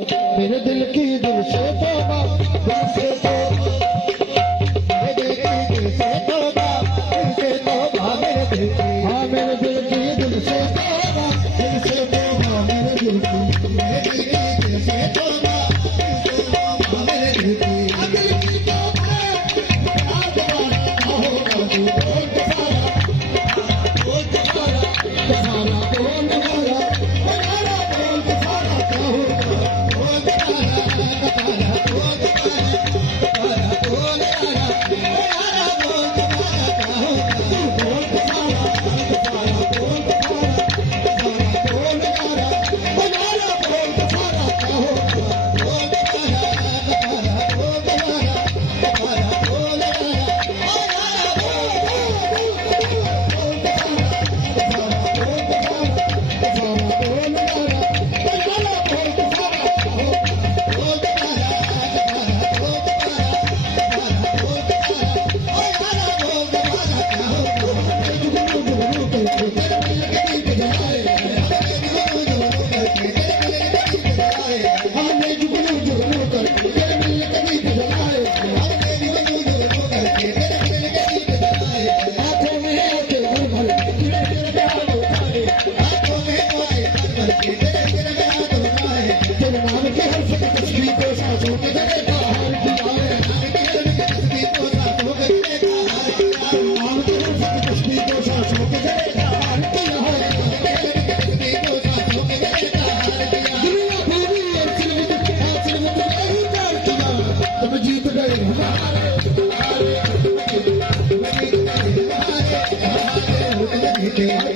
मेरे दिल की दिल से तोबा, दिल से तोबा, मेरे दिल की दिल से तोबा, दिल से तोबा, मेरे दिल की, हाँ मेरे दिल की दिल से तोबा, दिल से तोबा, मेरे दिल की, मेरे दिल की दिल से तोबा, दिल से तोबा, मेरे दिल की, दिल की तोबा, आज बात होगा तू बोल के सारा, बोल के सारा, सारा बोल के सारा, सारा बोल के सारा क्या होगा? जीत गए